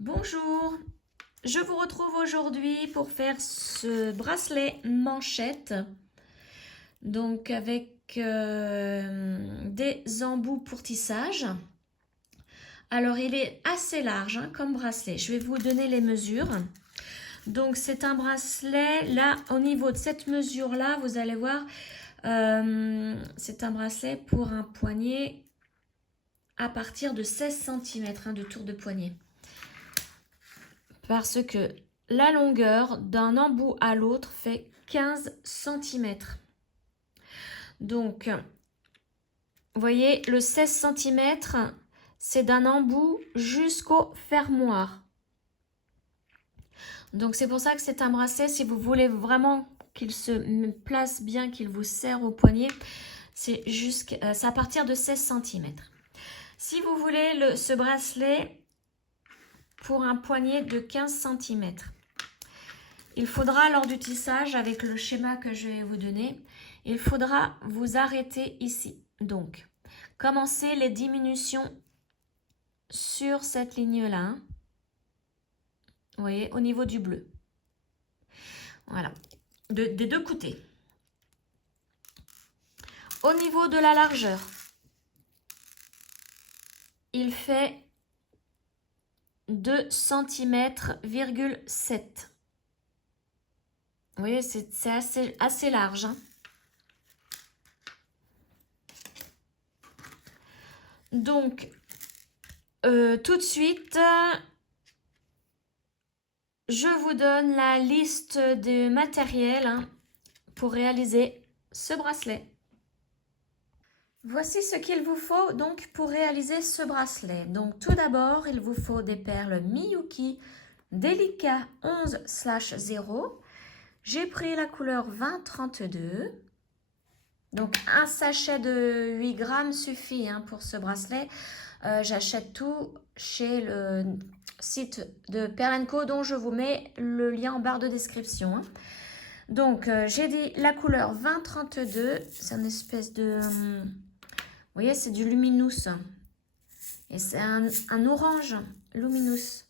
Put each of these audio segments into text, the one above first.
Bonjour, je vous retrouve aujourd'hui pour faire ce bracelet manchette, donc avec des embouts pour tissage. Alors il est assez large comme bracelet, je vais vous donner les mesures. Donc c'est un bracelet, là au niveau de cette mesure là, vous allez voir, c'est un bracelet pour un poignet à partir de 16 cm de tour de poignet. Parce que la longueur d'un embout à l'autre fait 15 cm. Donc, vous voyez, le 16 cm, c'est d'un embout jusqu'au fermoir. Donc, c'est pour ça que c'est un bracelet. Si vous voulez vraiment qu'il se place bien, qu'il vous serre au poignet, c'est à partir de 16 cm. Si vous voulez ce bracelet pour un poignet de 15 cm, il faudra lors du tissage, avec le schéma que je vais vous donner, il faudra vous arrêter ici. Donc, commencez les diminutions sur cette ligne-là. Hein. Vous voyez, au niveau du bleu. Voilà, des deux côtés. Au niveau de la largeur, il fait 2 cm,7 cm. Vous voyez, c'est assez large. Hein. Donc, tout de suite, je vous donne la liste de matériel pour réaliser ce bracelet. Voici ce qu'il vous faut donc pour réaliser ce bracelet. Donc tout d'abord, il vous faut des perles Miyuki Delica 11/0. J'ai pris la couleur 2032. Donc un sachet de 8 grammes suffit pour ce bracelet. J'achète tout chez le site de Pearl & Co dont je vous mets le lien en barre de description. Donc j'ai dit la couleur 2032. C'est une espèce de... Vous voyez, c'est du luminous. Et c'est un orange luminous.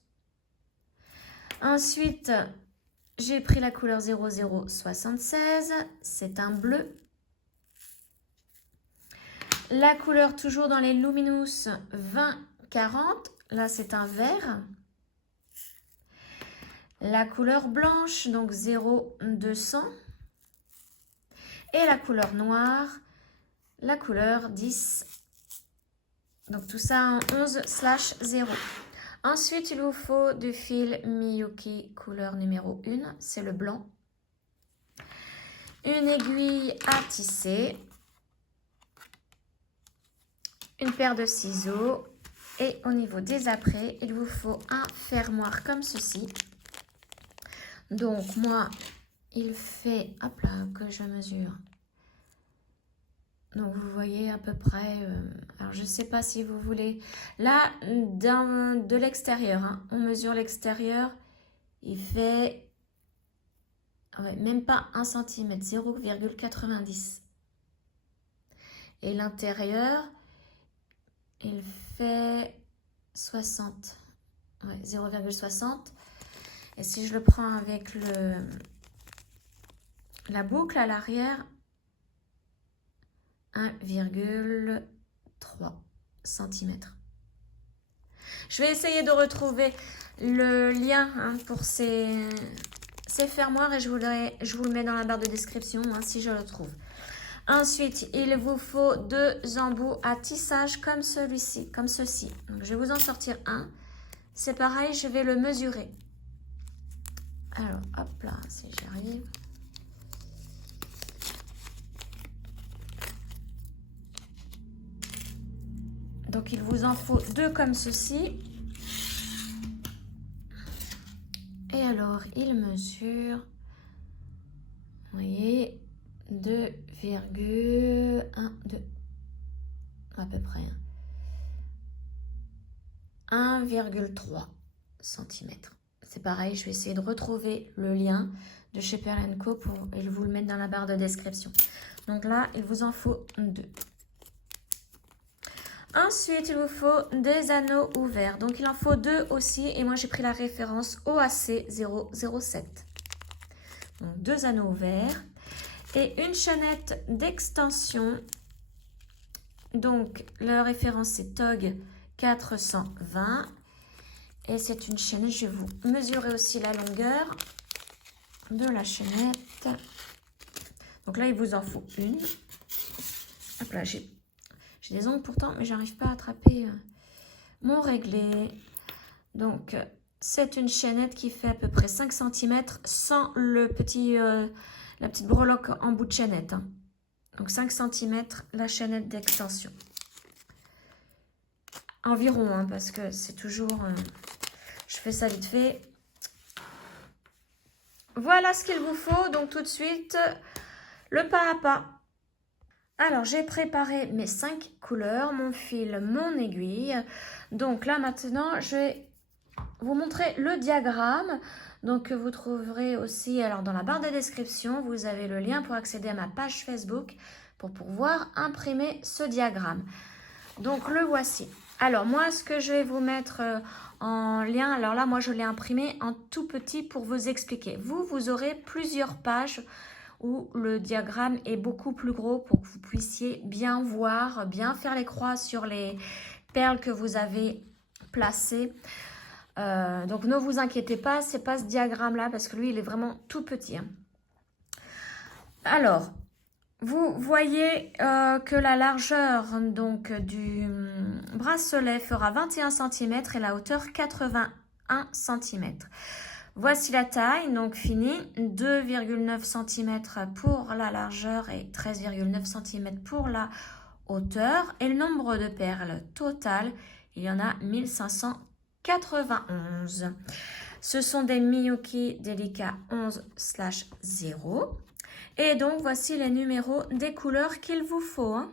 Ensuite, j'ai pris la couleur 0076. C'est un bleu. La couleur toujours dans les luminous 2040. Là, c'est un vert. La couleur blanche, donc 0200. Et la couleur noire, la couleur 10. Donc tout ça en 11/0. Ensuite, il vous faut du fil Miyuki couleur numéro 1, c'est le blanc. Une aiguille à tisser. Une paire de ciseaux. Et au niveau des apprêts, il vous faut un fermoir comme ceci. Donc moi, il fait, hop là, que je mesure. Donc vous voyez à peu près, alors je ne sais pas si vous voulez, là de l'extérieur, on mesure l'extérieur, il fait même pas 1 cm, 0,90. Et l'intérieur, il fait 60, 0,60. Et si je le prends avec la boucle à l'arrière, 1,3 cm. Je vais essayer de retrouver le lien pour ces fermoirs et je vous le mets dans la barre de description si je le trouve. Ensuite, il vous faut 2 embouts à tissage comme celui-ci, comme ceci. Donc, je vais vous en sortir un. C'est pareil, je vais le mesurer. Alors, hop là, si j'y arrive. Donc, il vous en faut 2 comme ceci. Et alors, il mesure, vous voyez, 2,12 à peu près. 1,3 cm. C'est pareil, je vais essayer de retrouver le lien de chez Pearl & Co et je vous le mettre dans la barre de description. Donc là, il vous en faut 2. Ensuite, il vous faut des anneaux ouverts. Donc, il en faut 2 aussi. Et moi, j'ai pris la référence OAC 007. Donc, 2 anneaux ouverts. Et une chaînette d'extension. Donc, la référence, c'est TOG 420. Et c'est une chaînette. Je vais vous mesurer aussi la longueur de la chaînette. Donc là, il vous en faut une. Hop là, j'ai des ongles pourtant, mais j'arrive pas à attraper mon réglé. Donc, c'est une chaînette qui fait à peu près 5 cm sans le petit, la petite breloque en bout de chaînette. Hein. Donc, 5 cm la chaînette d'extension. Environ, hein, parce que c'est toujours... je fais ça vite fait. Voilà ce qu'il vous faut. Donc, tout de suite, le pas à pas. Alors, j'ai préparé mes 5 couleurs, mon fil, mon aiguille. Donc là, maintenant, je vais vous montrer le diagramme. Donc, vous trouverez aussi, alors dans la barre de description, vous avez le lien pour accéder à ma page Facebook pour pouvoir imprimer ce diagramme. Donc, le voici. Alors, moi, ce que je vais vous mettre en lien, alors là, moi, je l'ai imprimé en tout petit pour vous expliquer. Vous aurez plusieurs pages où le diagramme est beaucoup plus gros pour que vous puissiez bien voir, bien faire les croix sur les perles que vous avez placées. Donc ne vous inquiétez pas, c'est pas ce diagramme-là parce que lui, il est vraiment tout petit. Hein. Alors, vous voyez que la largeur donc, du bracelet fera 21 cm et la hauteur 81 cm. Voici la taille, donc finie, 2,9 cm pour la largeur et 13,9 cm pour la hauteur. Et le nombre de perles total, il y en a 1591. Ce sont des Miyuki Delica 11/0. Et donc, voici les numéros des couleurs qu'il vous faut. Hein.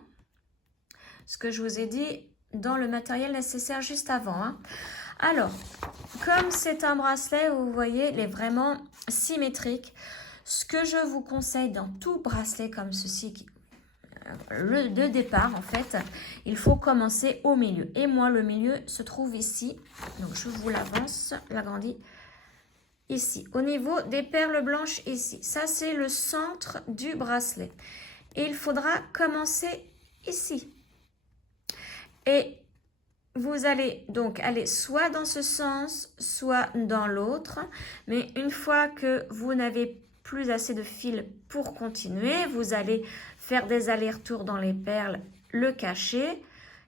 Ce que je vous ai dit dans le matériel nécessaire juste avant. Hein. Alors, comme c'est un bracelet, vous voyez, il est vraiment symétrique. Ce que je vous conseille dans tout bracelet comme ceci, le départ en fait, il faut commencer au milieu. Et moi, le milieu se trouve ici. Donc, je vous l'avance, l'agrandis ici. Au niveau des perles blanches ici. Ça, c'est le centre du bracelet. Et il faudra commencer ici. Et vous allez donc aller soit dans ce sens, soit dans l'autre. Mais une fois que vous n'avez plus assez de fil pour continuer, vous allez faire des allers-retours dans les perles, le cacher.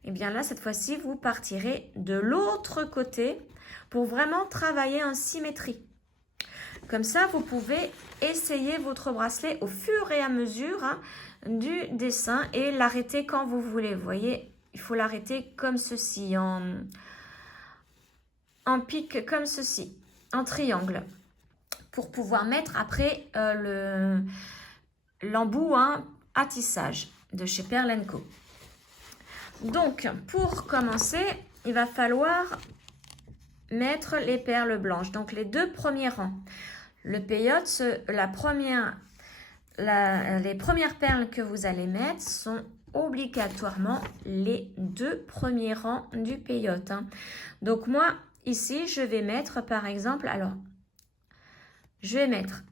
Et bien là, cette fois-ci, vous partirez de l'autre côté pour vraiment travailler en symétrie. Comme ça, vous pouvez essayer votre bracelet au fur et à mesure hein, du dessin et l'arrêter quand vous voulez. Vous voyez, il faut l'arrêter comme ceci, en pique comme ceci, en triangle, pour pouvoir mettre après l'embout hein, à tissage de chez Perle & Co. Donc, pour commencer, il va falloir mettre les perles blanches, donc les 2 premiers rangs. Le peyote, les premières perles que vous allez mettre sont obligatoirement les 2 premiers rangs du peyote. Hein. Donc moi, ici, je vais mettre par exemple, alors, je vais mettre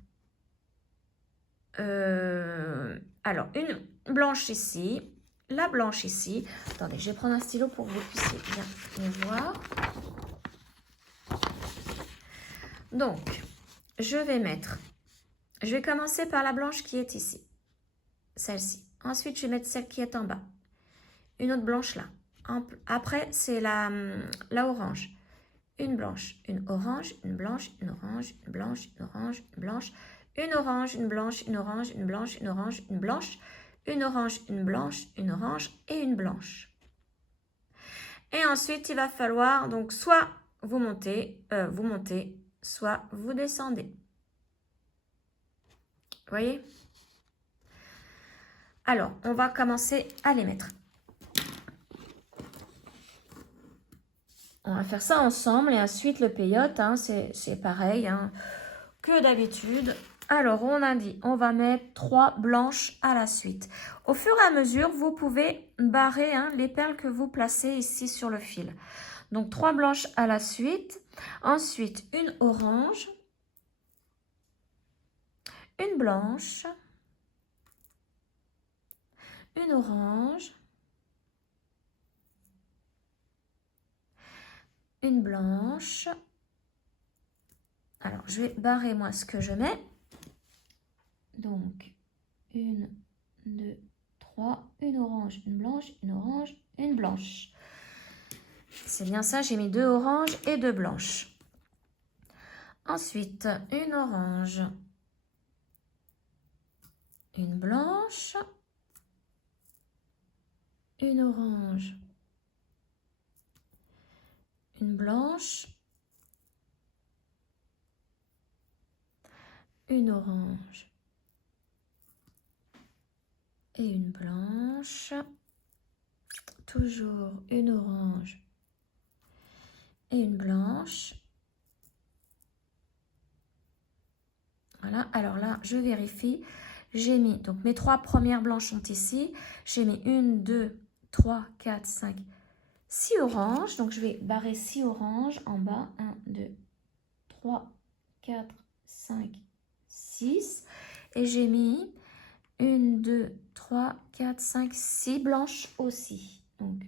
alors une blanche ici, la blanche ici. Attendez, je vais prendre un stylo pour que vous puissiez bien les voir. Donc, je vais commencer par la blanche qui est ici, celle-ci. Ensuite, je vais mettre celle qui est en bas. Une autre blanche là. Après, c'est la orange. Une blanche, une orange, une blanche, une orange, une blanche, une orange, une blanche, une orange, une blanche, une orange, une blanche, une orange, une blanche, une orange, une blanche, une orange et une blanche. Et ensuite, il va falloir donc soit vous montez, soit vous descendez. Vous voyez? Alors, on va commencer à les mettre. On va faire ça ensemble et ensuite le peyote, hein, c'est pareil hein, que d'habitude. Alors, on a dit, on va mettre 3 blanches à la suite. Au fur et à mesure, vous pouvez barrer les perles que vous placez ici sur le fil. Donc, 3 blanches à la suite. Ensuite, une orange, une blanche, une orange, une blanche. Alors, je vais barrer moi ce que je mets. Donc, 1, 2, 3, une orange, une blanche, une orange, une blanche. C'est bien ça, j'ai mis 2 oranges et 2 blanches. Ensuite, une orange, une blanche, une orange, une blanche, une orange et une blanche. Toujours une orange et une blanche. Voilà, alors là, je vérifie. J'ai mis, donc mes 3 premières blanches sont ici. J'ai mis 1, 2, 3, 4, 5, 6 oranges. Donc je vais barrer 6 oranges en bas. 1, 2, 3, 4, 5, 6. Et j'ai mis 1, 2, 3, 4, 5, 6 blanches aussi. Donc,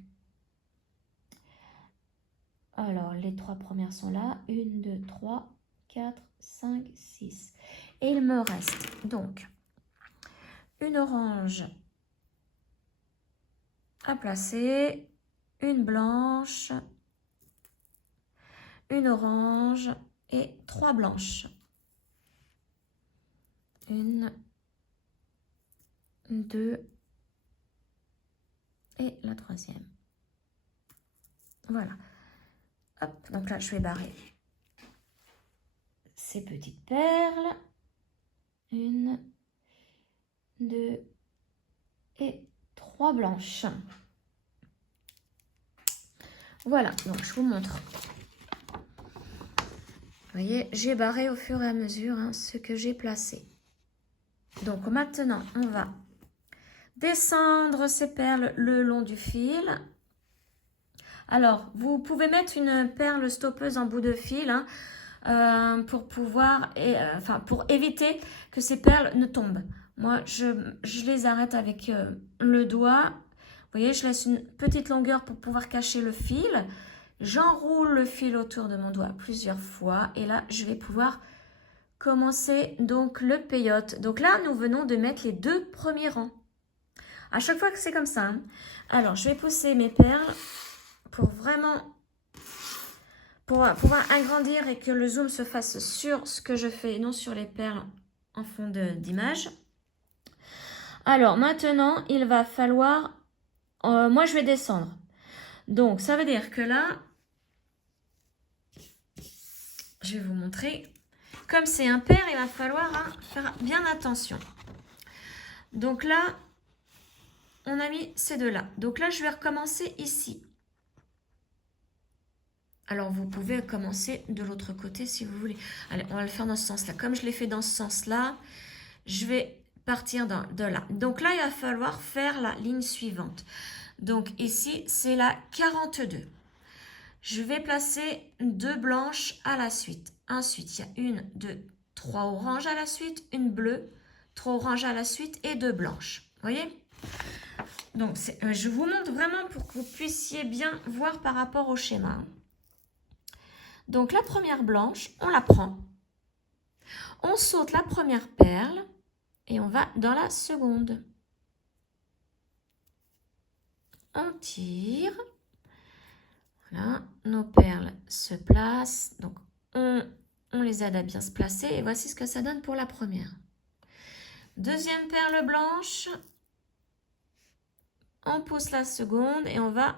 alors les 3 premières sont là. 1, 2, 3, 4, 5, 6. Et il me reste donc une orange à placer, une blanche, une orange et 3 blanches. 1, 2 et la 3e. Voilà. Hop, donc là, je vais barrer ces petites perles. 1, 2 et 3 blanches. Voilà, donc je vous montre. Vous voyez, j'ai barré au fur et à mesure ce que j'ai placé. Donc maintenant, on va descendre ces perles le long du fil. Alors, vous pouvez mettre une perle stoppeuse en bout de fil pour pouvoir, pour éviter que ces perles ne tombent. Moi, je les arrête avec le doigt. Vous voyez, je laisse une petite longueur pour pouvoir cacher le fil. J'enroule le fil autour de mon doigt plusieurs fois. Et là, je vais pouvoir commencer donc le peyote. Donc là, nous venons de mettre les 2 premiers rangs. À chaque fois que c'est comme ça. Alors, je vais pousser mes perles pour vraiment pouvoir agrandir et que le zoom se fasse sur ce que je fais et non sur les perles en fond d'image. Alors maintenant, il va falloir... moi, je vais descendre. Donc, ça veut dire que là, je vais vous montrer. Comme c'est impair, il va falloir faire bien attention. Donc là, on a mis ces deux-là. Donc là, je vais recommencer ici. Alors, vous pouvez commencer de l'autre côté si vous voulez. Allez, on va le faire dans ce sens-là. Comme je l'ai fait dans ce sens-là, je vais partir de là. Donc là, il va falloir faire la ligne suivante. Donc ici, c'est la 42. Je vais placer 2 blanches à la suite. Ensuite, il y a 1, 2, 3 oranges à la suite, une bleue, 3 oranges à la suite et 2 blanches. Vous voyez? Donc, je vous montre vraiment pour que vous puissiez bien voir par rapport au schéma. Donc, la première blanche, on la prend. On saute la première perle et on va dans la seconde. On tire. Voilà, nos perles se placent. Donc, on les aide à bien se placer. Et voici ce que ça donne pour la première. Deuxième perle blanche. On pousse la seconde et on va...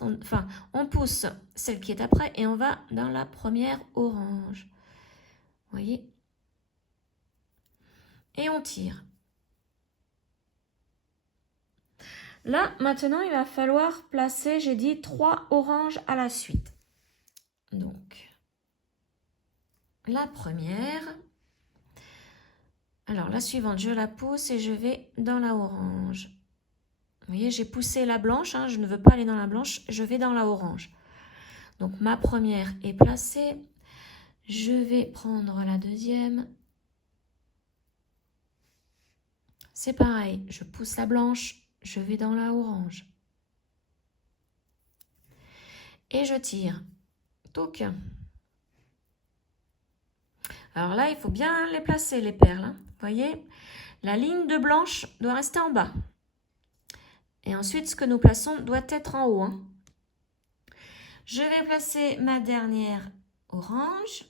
Enfin, on pousse celle qui est après et on va dans la première orange. Vous voyez? Et on tire. Là, maintenant, il va falloir placer, j'ai dit, 3 oranges à la suite. Donc, la première, Alors, la suivante, je la pousse et je vais dans la orange. Vous voyez, j'ai poussé la blanche, hein, je ne veux pas aller dans la blanche, je vais dans la orange. Donc, ma première est placée. Je vais prendre la deuxième. C'est pareil, je pousse la blanche, je vais dans la orange. Et je tire. Touc. Alors là, il faut bien les placer, les perles. Hein. Vous voyez, la ligne de blanche doit rester en bas. Et ensuite, ce que nous plaçons doit être en haut. Hein. Je vais placer ma dernière orange.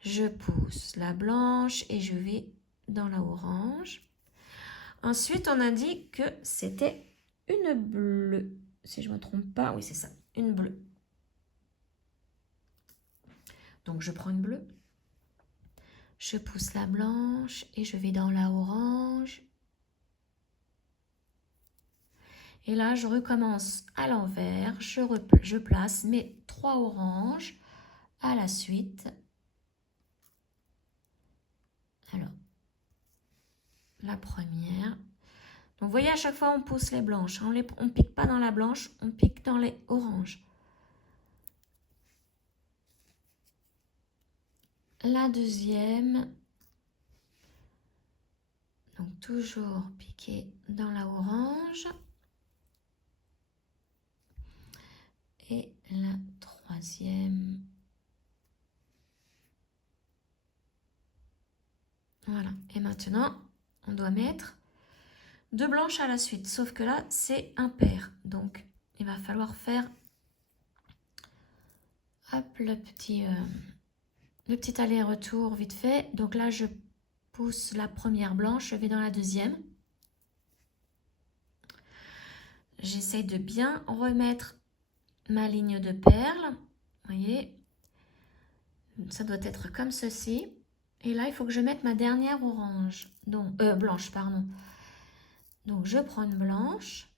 Je pousse la blanche et je vais dans la orange. Ensuite, on a dit que c'était une bleue. Si je ne me trompe pas, oui, c'est ça, une bleue. Donc, je prends une bleue. Je pousse la blanche et je vais dans la orange. Et là, je recommence à l'envers. Je place mes 3 oranges à la suite. Alors, la première. Donc, vous voyez, à chaque fois, on pousse les blanches. On ne pique pas dans la blanche, on pique dans les oranges. La deuxième. Donc, toujours piquer dans la orange. Et la troisième. Voilà. Et maintenant, on doit mettre 2 blanches à la suite. Sauf que là, c'est impair. Donc, il va falloir faire hop, le petit aller-retour vite fait. Donc là, je pousse la première blanche. Je vais dans la deuxième. J'essaye de bien remettre ma ligne de perles. Vous voyez, ça doit être comme ceci. Et là, il faut que je mette ma dernière orange. Donc, blanche, pardon. Donc, je prends une blanche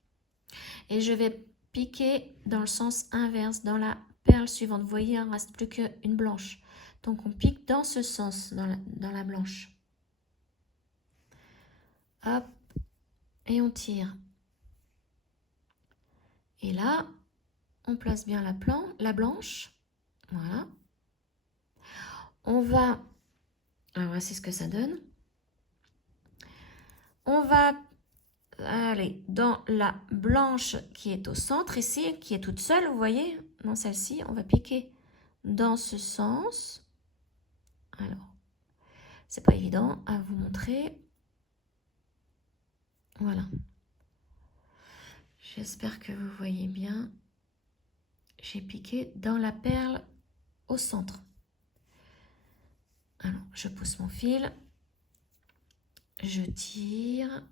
et je vais piquer dans le sens inverse, dans la perle suivante. Vous voyez, il ne reste plus qu'une blanche. Donc, on pique dans ce sens, dans la blanche. Hop, et on tire. Et là, on place bien la blanche. Voilà. On va... Alors, voici ce que ça donne. On va aller dans la blanche qui est au centre ici, qui est toute seule, vous voyez, dans celle-ci. On va piquer dans ce sens. Alors, c'est pas évident à vous montrer. Voilà. J'espère que vous voyez bien. J'ai piqué dans la perle au centre. Alors, je pousse mon fil. Je tire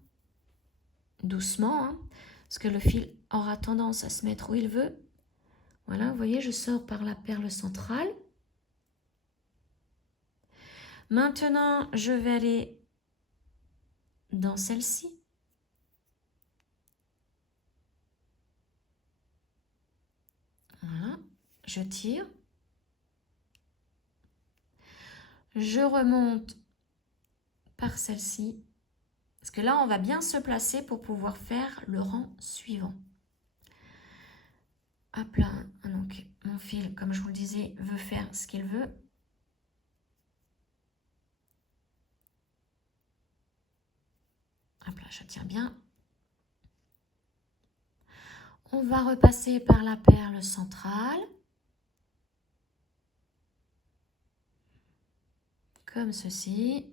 doucement, hein, parce que le fil aura tendance à se mettre où il veut. Voilà, vous voyez, je sors par la perle centrale. Maintenant, je vais aller dans celle-ci. Voilà, je tire. Je remonte par celle-ci. Parce que là, on va bien se placer pour pouvoir faire le rang suivant. Hop là, donc mon fil, comme je vous le disais, veut faire ce qu'il veut. Hop là, je tiens bien. On va repasser par la perle centrale. Comme ceci.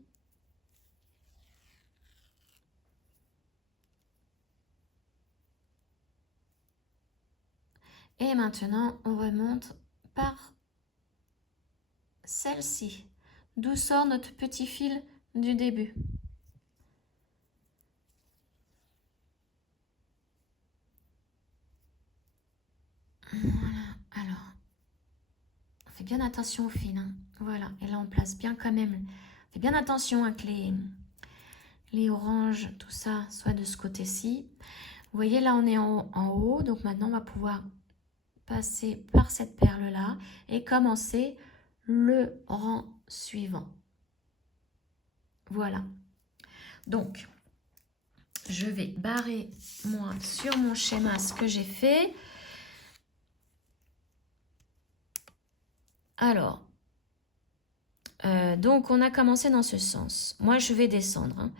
Et maintenant, on remonte par celle-ci, d'où sort notre petit fil du début. Voilà, alors, on fait bien attention au fil. Hein. Voilà, et là, on place bien quand même. On fait bien attention hein, que les oranges, tout ça, soit de ce côté-ci. Vous voyez, là, on est en haut, donc maintenant, on va pouvoir passer par cette perle-là et commencer le rang suivant. Voilà. Donc, je vais barrer, moi, sur mon schéma, ce que j'ai fait. Alors, donc, on a commencé dans ce sens. Moi, je vais descendre. Hein.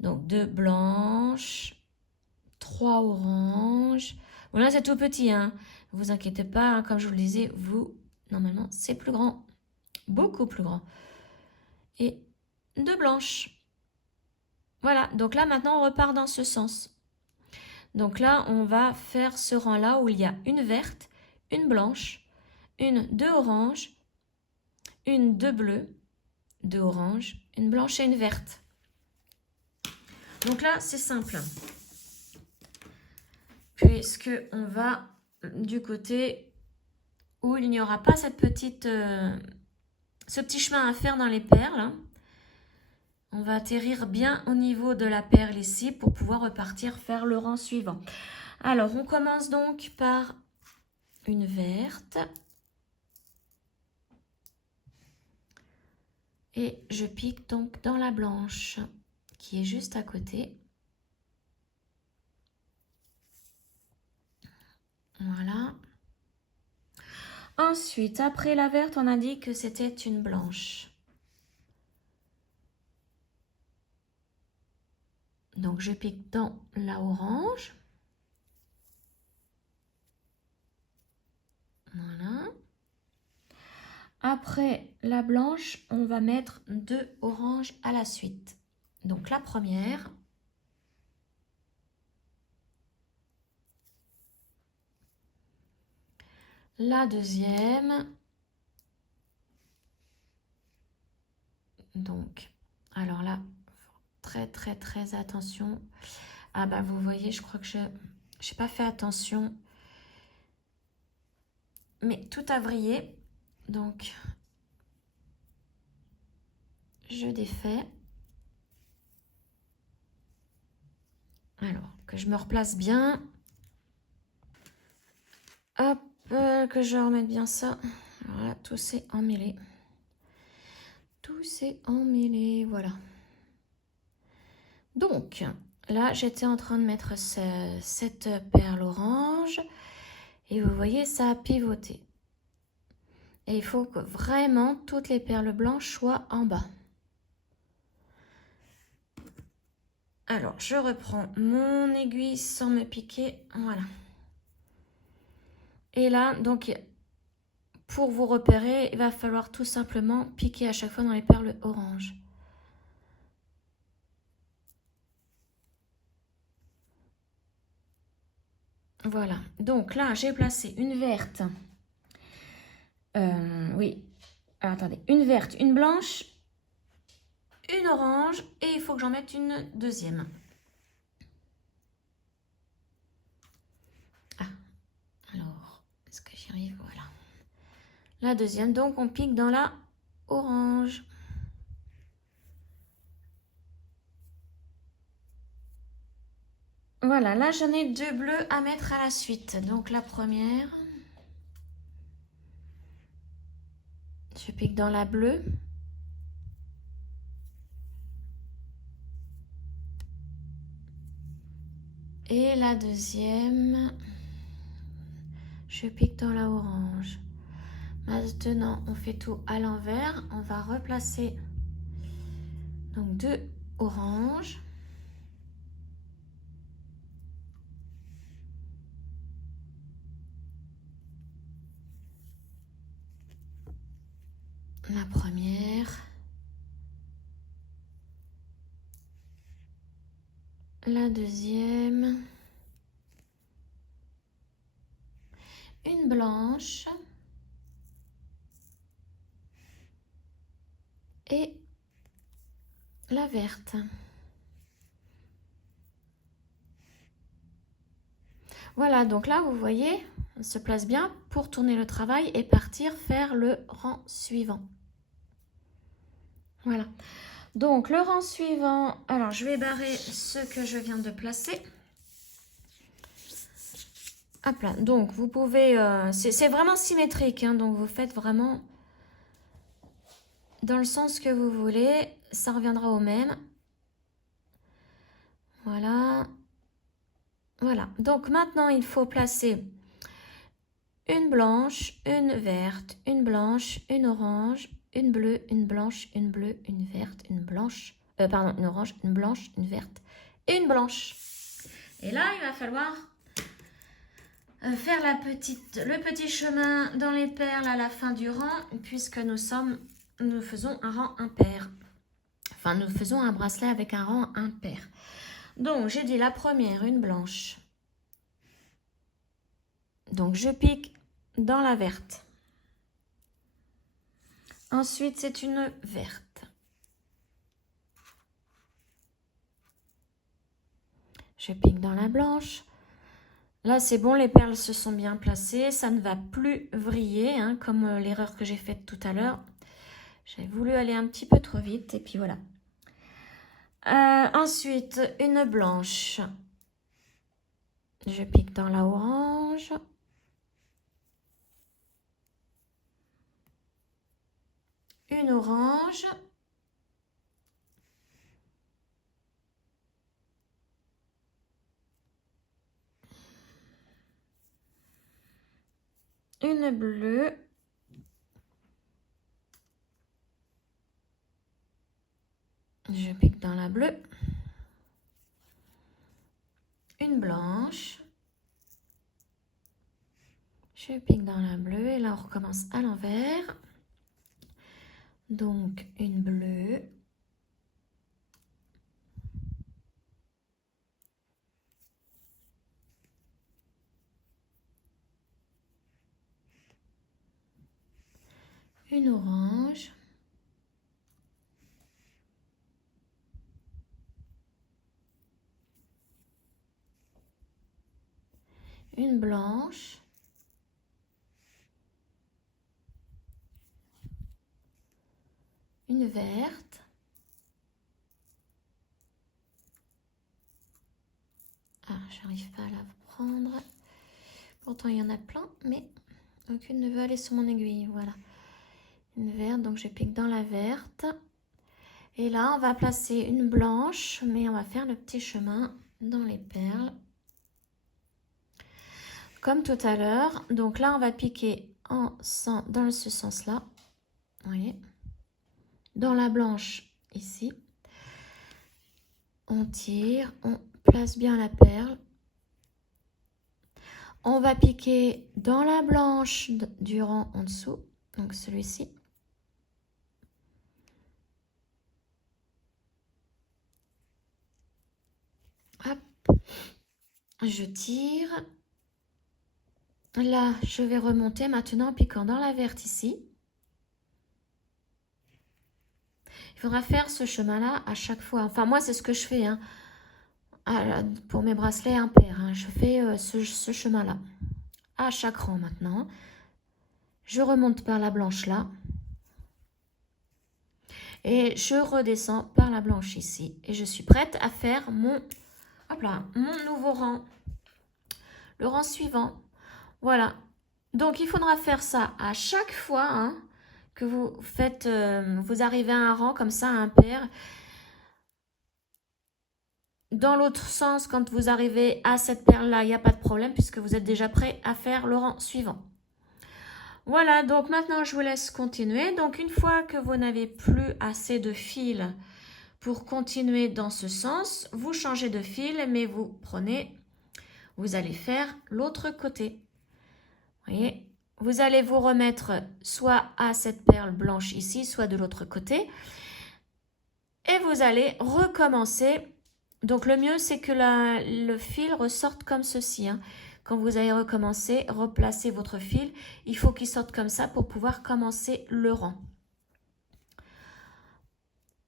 Donc, 2 blanches, 3 oranges. Bon, là, c'est tout petit. Hein. Ne vous inquiétez pas. Hein, comme je vous le disais, vous, normalement, c'est plus grand. Beaucoup plus grand. Et 2 blanches. Voilà, donc là maintenant on repart dans ce sens. Donc là on va faire ce rang là où il y a une verte, une blanche, une 2 orange, une 2 bleue, 2 orange, une blanche et une verte. Donc là c'est simple. Puisque on va du côté où il n'y aura pas cette petite, ce petit chemin à faire dans les perles. On va atterrir bien au niveau de la perle ici pour pouvoir repartir faire le rang suivant. Alors, on commence donc par une verte. Et je pique donc dans la blanche qui est juste à côté. Voilà. Ensuite, après la verte, on a dit que c'était une blanche. Donc, je pique dans la orange. Voilà. Après la blanche, on va mettre 2 oranges à la suite. Donc, la première. La deuxième. Donc, alors là, très attention. Ah bah vous voyez, je crois que je n'ai pas fait attention. Mais tout a vrillé. Donc, je défais. Alors, que je me replace bien. Hop, que je remette bien ça. Voilà, tout s'est emmêlé. Tout s'est emmêlé, voilà. Donc, là, j'étais en train de mettre cette perle orange. Et vous voyez, ça a pivoté. Et il faut que vraiment toutes les perles blanches soient en bas. Alors, je reprends mon aiguille sans me piquer. Voilà. Et là, donc, pour vous repérer, il va falloir tout simplement piquer à chaque fois dans les perles oranges. Voilà. Donc là, j'ai placé une verte. Oui. Alors, attendez. Une verte, une blanche, une orange. Et il faut que j'en mette une deuxième. Ah. Alors, est-ce que j'y arrive? Voilà. La deuxième, donc on pique dans la orange. Voilà, là j'en ai 2 bleus à mettre à la suite. Donc la première, je pique dans la bleue. Et la deuxième, je pique dans la orange. Maintenant, on fait tout à l'envers. On va replacer donc 2 oranges. La première. La deuxième. Une blanche. Et la verte. Voilà, donc là, vous voyez, on se place bien pour tourner le travail et partir faire le rang suivant. Voilà. Donc, le rang suivant, alors je vais barrer ce que je viens de placer. Hop là, donc vous pouvez, c'est vraiment symétrique, hein, donc vous faites vraiment dans le sens que vous voulez, ça reviendra au même. Voilà. Voilà. Donc maintenant, il faut placer une blanche, une verte, une blanche, une orange, une bleue, une blanche, une bleue, une verte, une blanche. Pardon, une orange, une blanche, une verte et une blanche. Et là, il va falloir faire le petit chemin dans les perles à la fin du rang, puisque nous faisons un rang impair. Enfin, nous faisons un bracelet avec un rang impair. Donc, j'ai dit la première, une blanche. Donc, je pique dans la verte. Ensuite, c'est une verte. Je pique dans la blanche. Là, c'est bon, les perles se sont bien placées. Ça ne va plus vriller, hein, comme l'erreur que j'ai faite tout à l'heure. J'ai voulu aller un petit peu trop vite, et puis voilà. Ensuite, une blanche. Je pique dans la orange. Une orange. Une bleue. Je pique dans la bleue. Une blanche. Je pique dans la bleue et là on recommence à l'envers. Donc une bleue. Une orange. Une blanche. Une verte. Ah, j'arrive pas à la prendre. Pourtant, il y en a plein, mais aucune ne veut aller sur mon aiguille. Voilà. Une verte, donc je pique dans la verte. Et là, on va placer une blanche, mais on va faire le petit chemin dans les perles. Comme tout à l'heure. Donc là, on va piquer dans ce sens-là. Vous voyez, dans la blanche, ici. On tire, on place bien la perle. On va piquer dans la blanche du rang en dessous, donc celui-ci. Hop, je tire. Là, je vais remonter maintenant en piquant dans la verte ici. Il faudra faire ce chemin-là à chaque fois. Enfin, moi, c'est ce que je fais hein, pour mes bracelets impairs. Hein. Je fais ce chemin-là à chaque rang maintenant. Je remonte par la blanche là. Et je redescends par la blanche ici. Et je suis prête à faire mon nouveau rang. Le rang suivant. Voilà. Donc, il faudra faire ça à chaque fois hein, que vous faites, vous arrivez à un rang comme ça, impair. Dans l'autre sens, quand vous arrivez à cette perle-là, il n'y a pas de problème puisque vous êtes déjà prêt à faire le rang suivant. Voilà, donc maintenant, je vous laisse continuer. Donc, une fois que vous n'avez plus assez de fil pour continuer dans ce sens, vous changez de fil, mais vous allez faire l'autre côté. Vous voyez, vous allez vous remettre soit à cette perle blanche ici, soit de l'autre côté. Et vous allez recommencer. Donc le mieux, c'est que le fil ressorte comme ceci. Hein. Quand vous allez recommencer, replacer votre fil. Il faut qu'il sorte comme ça pour pouvoir commencer le rang.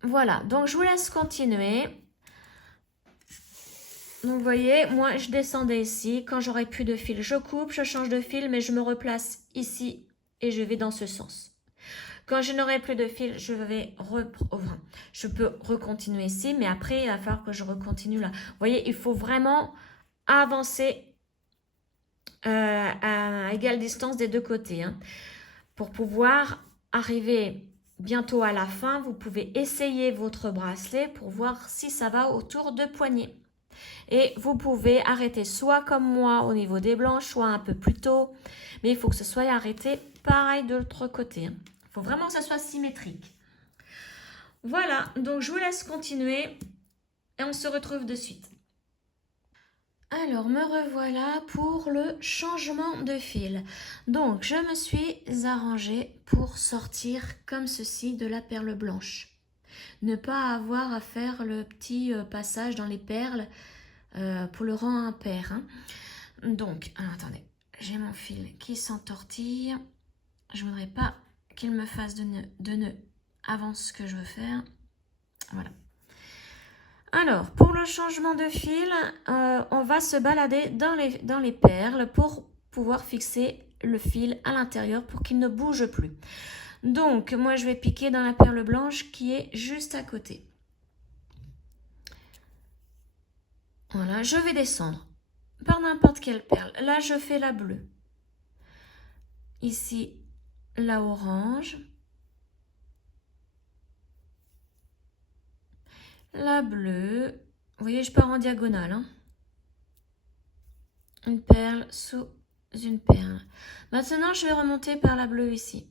Voilà, donc je vous laisse continuer. Donc vous voyez, moi je descendais ici. Quand j'aurai plus de fil, je coupe, je change de fil, mais je me replace ici et je vais dans ce sens. Quand je n'aurai plus de fil, je peux recontinuer ici, mais après il va falloir que je recontinue là. Vous voyez, il faut vraiment avancer à égale distance des deux côtés hein, pour pouvoir arriver bientôt à la fin, vous pouvez essayer votre bracelet pour voir si ça va autour de poignet. Et vous pouvez arrêter soit comme moi au niveau des blanches, soit un peu plus tôt. Mais il faut que ce soit arrêté pareil de l'autre côté. Il faut vraiment que ça soit symétrique. Voilà, donc je vous laisse continuer et on se retrouve de suite. Alors, me revoilà pour le changement de fil. Donc, je me suis arrangée pour sortir comme ceci de la perle blanche. Ne pas avoir à faire le petit passage dans les perles pour le rang impair. Hein. Donc, alors, attendez, j'ai mon fil qui s'entortille. Je ne voudrais pas qu'il me fasse de nœud avant ce que je veux faire. Voilà. Alors, pour le changement de fil, on va se balader dans les perles pour pouvoir fixer le fil à l'intérieur pour qu'il ne bouge plus. Donc, moi, je vais piquer dans la perle blanche qui est juste à côté. Voilà, je vais descendre par n'importe quelle perle. Là, je fais la bleue. Ici, la orange. La bleue. Vous voyez, je pars en diagonale. Hein. Une perle sous une perle. Maintenant, je vais remonter par la bleue ici.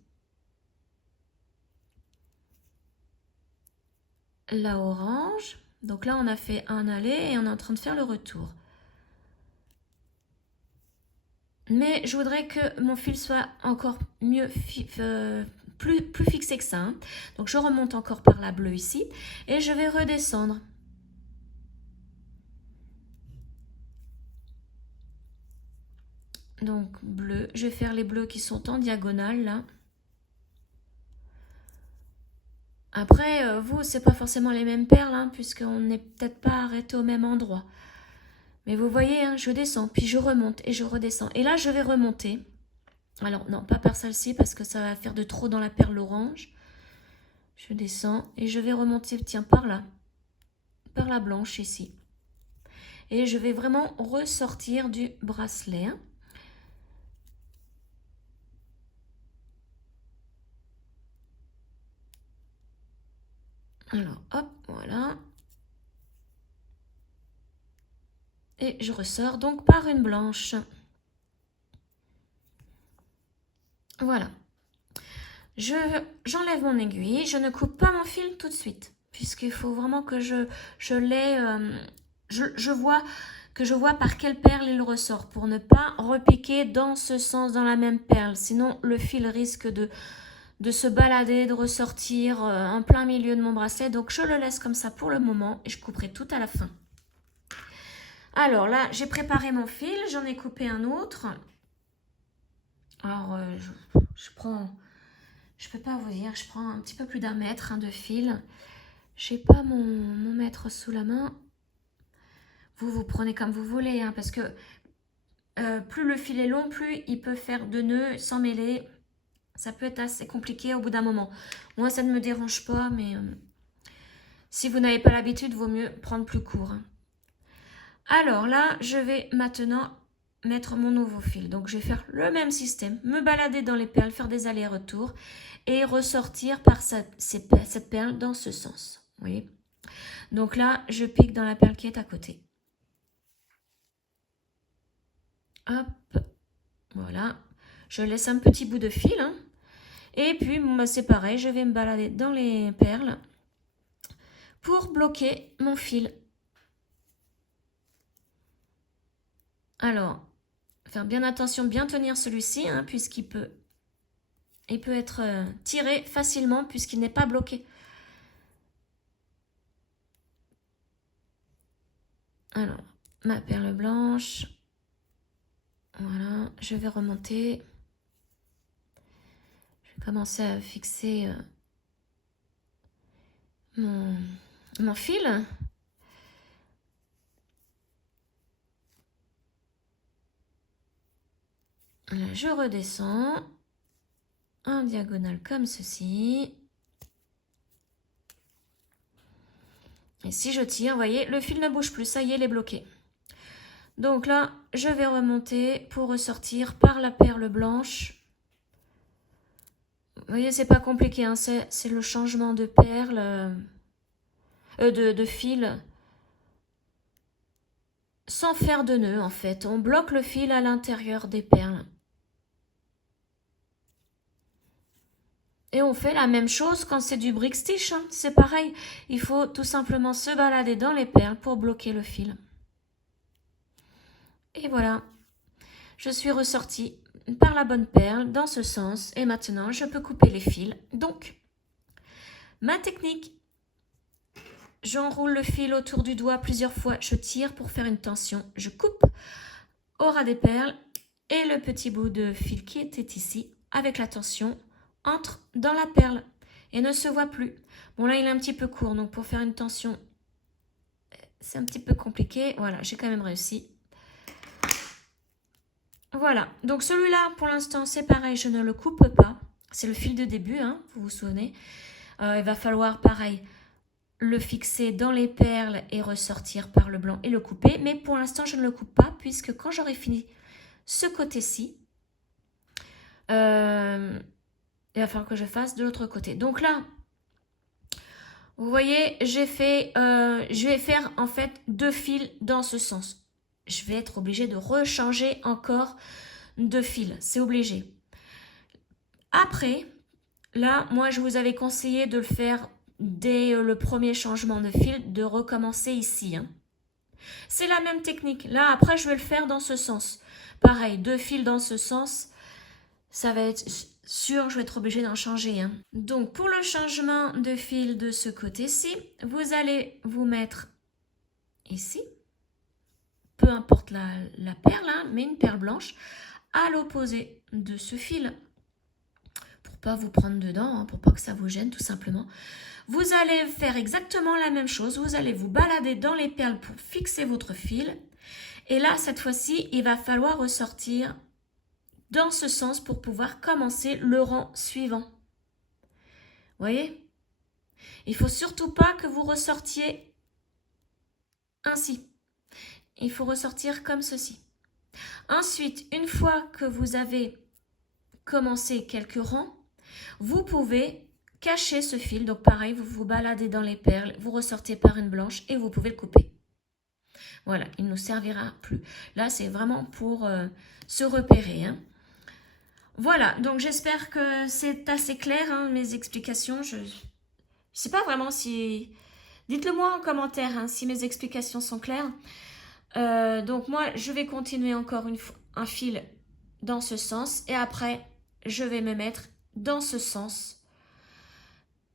La orange. Donc là, on a fait un aller et on est en train de faire le retour. Mais je voudrais que mon fil soit encore mieux, plus fixé que ça. Hein. Donc je remonte encore par la bleue ici et je vais redescendre. Donc bleu, je vais faire les bleus qui sont en diagonale là. Après, vous, c'est pas forcément les mêmes perles, hein, puisqu'on n'est peut-être pas arrêté au même endroit. Mais vous voyez, hein, je descends, puis je remonte et je redescends. Et là, je vais remonter. Alors, non, pas par celle-ci, parce que ça va faire de trop dans la perle orange. Je descends et je vais remonter, tiens, par là. Par la blanche, ici. Et je vais vraiment ressortir du bracelet. Hein. Alors, hop, voilà. Et je ressors donc par une blanche. Voilà. J'enlève mon aiguille, je ne coupe pas mon fil tout de suite, puisqu'il faut vraiment que je l'ai, je vois par quelle perle il ressort, pour ne pas repiquer dans ce sens, dans la même perle, sinon le fil risque de se balader, de ressortir en plein milieu de mon bracelet, donc je le laisse comme ça pour le moment, et je couperai tout à la fin. Alors là, j'ai préparé mon fil, j'en ai coupé un autre. Alors, je prends... Je peux pas vous dire, je prends un petit peu plus d'1 mètre de fil. J'ai pas mon mètre sous la main. Vous prenez comme vous voulez, hein, parce que plus le fil est long, plus il peut faire de nœuds sans mêler. Ça peut être assez compliqué au bout d'un moment. Moi, ça ne me dérange pas, mais si vous n'avez pas l'habitude, vaut mieux prendre plus court. Hein. Alors là, je vais maintenant mettre mon nouveau fil. Donc, je vais faire le même système, me balader dans les perles, faire des allers-retours et ressortir par cette perle dans ce sens. Vous voyez? Donc là, je pique dans la perle qui est à côté. Hop, voilà. Je laisse un petit bout de fil. Hein. Et puis, bon, bah, c'est pareil, je vais me balader dans les perles pour bloquer mon fil. Alors, faire bien attention, bien tenir celui-ci, hein, puisqu'il peut être tiré facilement puisqu'il n'est pas bloqué. Alors, ma perle blanche. Voilà, je vais remonter. Je vais commencer à fixer mon fil. Là, je redescends en diagonale comme ceci. Et si je tire, vous voyez, le fil ne bouge plus, ça y est, il est bloqué. Donc là, je vais remonter pour ressortir par la perle blanche. Vous voyez, c'est pas compliqué, hein, c'est le changement de perle, de fil, sans faire de nœud en fait. On bloque le fil à l'intérieur des perles. Et on fait la même chose quand c'est du brick stitch, hein. C'est pareil, il faut tout simplement se balader dans les perles pour bloquer le fil. Et voilà, je suis ressortie par la bonne perle dans ce sens et maintenant je peux couper les fils. Donc, ma technique, j'enroule le fil autour du doigt plusieurs fois, je tire pour faire une tension, je coupe au ras des perles et le petit bout de fil qui était ici avec la tension entre dans la perle et ne se voit plus. Bon là il est un petit peu court donc pour faire une tension c'est un petit peu compliqué. Voilà, j'ai quand même réussi. Voilà, donc celui-là pour l'instant c'est pareil, je ne le coupe pas. C'est le fil de début, hein, vous vous souvenez. Il va falloir pareil le fixer dans les perles et ressortir par le blanc et le couper. Mais pour l'instant je ne le coupe pas puisque quand j'aurai fini ce côté-ci, il va falloir que je fasse de l'autre côté. Donc là, vous voyez, je vais faire en fait 2 fils dans ce sens. Je vais être obligée de rechanger encore de fil, c'est obligé. Après, là, moi je vous avais conseillé de le faire dès le premier changement de fil, de recommencer ici. Hein. C'est la même technique. Là, après, je vais le faire dans ce sens. Pareil, 2 fils dans ce sens. Ça va être sûr, je vais être obligée d'en changer. Hein. Donc, pour le changement de fil de ce côté-ci, vous allez vous mettre ici. Peu importe la perle, hein, mais une perle blanche à l'opposé de ce fil. Pour pas vous prendre dedans, hein, pour pas que ça vous gêne tout simplement. Vous allez faire exactement la même chose. Vous allez vous balader dans les perles pour fixer votre fil. Et là, cette fois-ci, il va falloir ressortir dans ce sens pour pouvoir commencer le rang suivant. Vous voyez? Il ne faut surtout pas que vous ressortiez ainsi. Il faut ressortir comme ceci. Ensuite, une fois que vous avez commencé quelques rangs, vous pouvez cacher ce fil. Donc pareil, vous vous baladez dans les perles, vous ressortez par une blanche et vous pouvez le couper. Voilà, il ne nous servira plus. Là, c'est vraiment pour se repérer. Hein. Voilà, donc j'espère que c'est assez clair, hein, mes explications. Je ne sais pas vraiment si... Dites-le moi en commentaire hein, si mes explications sont claires. Donc moi, je vais continuer encore un fil dans ce sens. Et après, je vais me mettre dans ce sens.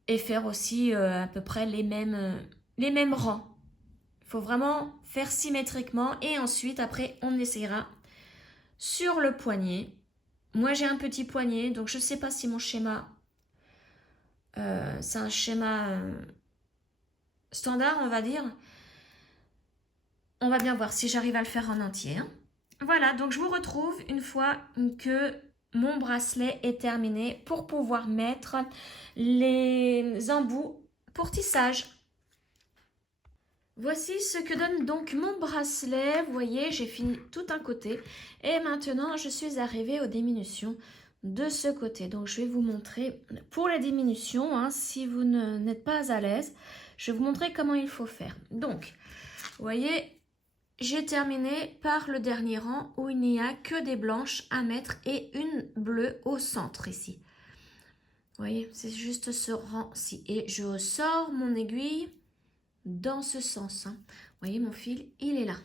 Et faire aussi à peu près les mêmes rangs. Il faut vraiment faire symétriquement. Et ensuite, après, on essaiera sur le poignet. Moi, j'ai un petit poignet. Donc, je ne sais pas si mon schéma... c'est un schéma standard, on va dire. On va bien voir si j'arrive à le faire en entier. Hein. Voilà, donc je vous retrouve une fois que mon bracelet est terminé pour pouvoir mettre les embouts pour tissage. Voici ce que donne donc mon bracelet. Vous voyez, j'ai fini tout un côté. Et maintenant, je suis arrivée aux diminutions de ce côté. Donc, je vais vous montrer pour les diminutions, hein, si vous n'êtes pas à l'aise, je vais vous montrer comment il faut faire. Donc, vous voyez... J'ai terminé par le dernier rang où il n'y a que des blanches à mettre et une bleue au centre ici. Vous voyez, c'est juste ce rang-ci. Et je sors mon aiguille dans ce sens. Hein. Vous voyez, mon fil, il est là.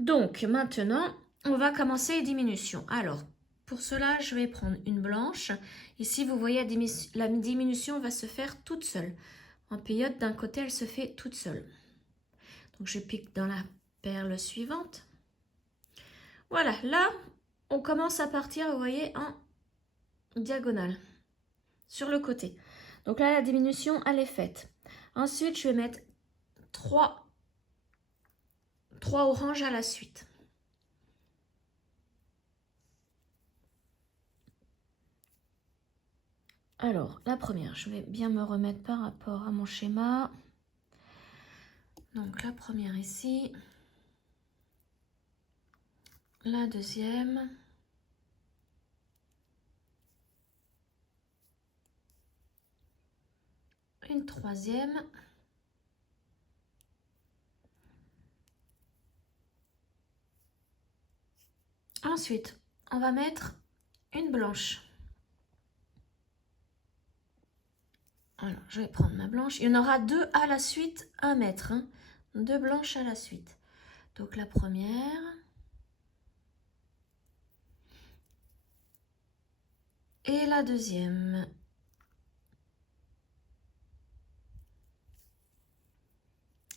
Donc, maintenant, on va commencer les diminutions. Alors, pour cela, je vais prendre une blanche. Ici, vous voyez, la diminution va se faire toute seule. En période, d'un côté, elle se fait toute seule. Donc, je pique dans la perle suivante. Voilà, là, on commence à partir, vous voyez, en diagonale, sur le côté. Donc là, la diminution, elle est faite. Ensuite, je vais mettre 3 oranges à la suite. Alors, la première, je vais bien me remettre par rapport à mon schéma. Donc, la première ici. La deuxième. une troisième. Ensuite, on va mettre une blanche. Alors, je vais prendre ma blanche. Il y en aura deux à la suite à mettre. Hein. Deux blanches à la suite. Donc la première. Et la deuxième.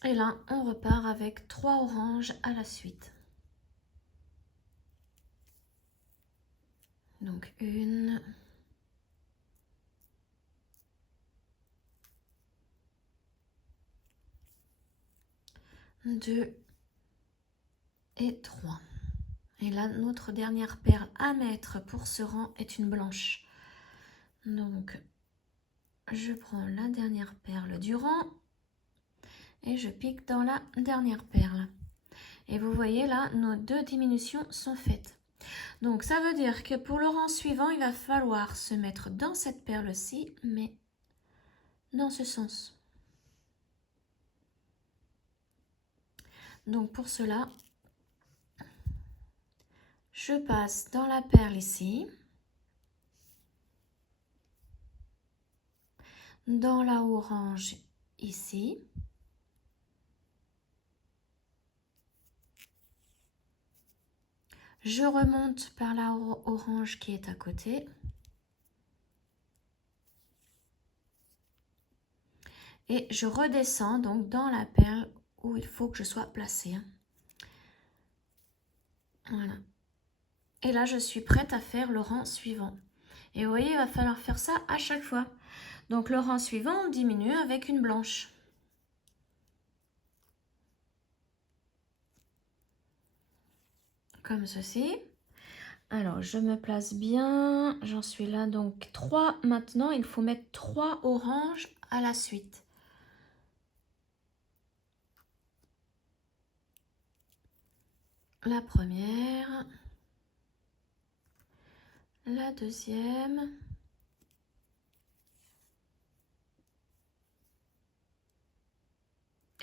Et là, on repart avec 3 oranges à la suite. Donc une. Deux. Et 3. Et là, notre dernière perle à mettre pour ce rang est une blanche. Donc, je prends la dernière perle du rang et je pique dans la dernière perle. Et vous voyez là, nos deux diminutions sont faites. Donc, ça veut dire que pour le rang suivant, il va falloir se mettre dans cette perle-ci, mais dans ce sens. Donc, pour cela, je passe dans la perle ici, dans la orange ici, je remonte par la orange qui est à côté et je redescends donc dans la perle où il faut que je sois placée. Voilà. Et là, je suis prête à faire le rang suivant. Et vous voyez, il va falloir faire ça à chaque fois. Donc, le rang suivant, on diminue avec une blanche. Comme ceci. Alors, je me place bien. J'en suis là, donc 3. Maintenant, il faut mettre 3 oranges à la suite. La première. La deuxième.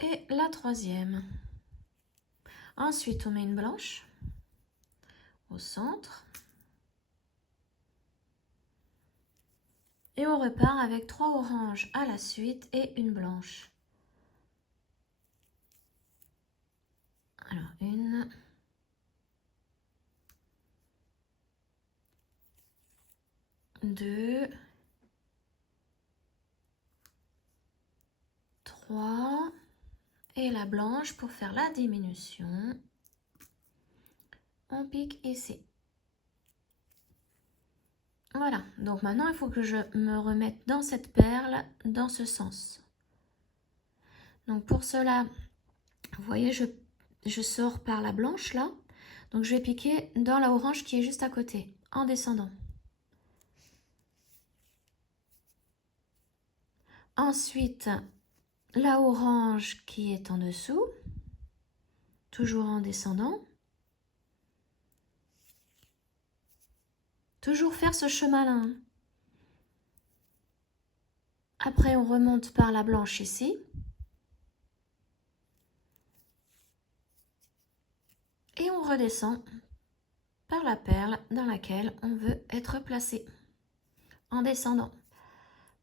Et la troisième. Ensuite, on met une blanche au centre. Et on repart avec 3 oranges à la suite et une blanche. Alors, une. Deux. 3. Et la blanche pour faire la diminution. On pique ici. Voilà, donc maintenant il faut que je me remette dans cette perle, dans ce sens. Donc pour cela, vous voyez, je sors par la blanche là. Donc je vais piquer dans la orange qui est juste à côté, en descendant. Ensuite, la orange qui est en dessous, toujours en descendant. Toujours faire ce chemin-là. Après, on remonte par la blanche ici. Et on redescend par la perle dans laquelle on veut être placé. En descendant.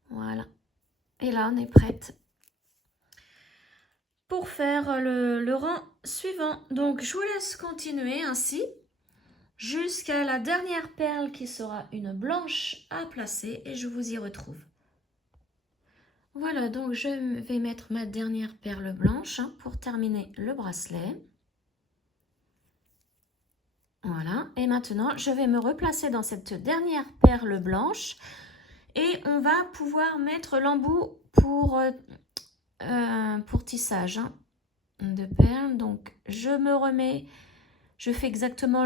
Voilà. Et là, on est prête pour faire le rang suivant. Donc, je vous laisse continuer ainsi jusqu'à la dernière perle qui sera une blanche à placer et je vous y retrouve. Voilà, donc je vais mettre ma dernière perle blanche pour terminer le bracelet. Voilà, et maintenant je vais me replacer dans cette dernière perle blanche et on va pouvoir mettre l'embout pour tissage de perles. Donc je me remets, je fais exactement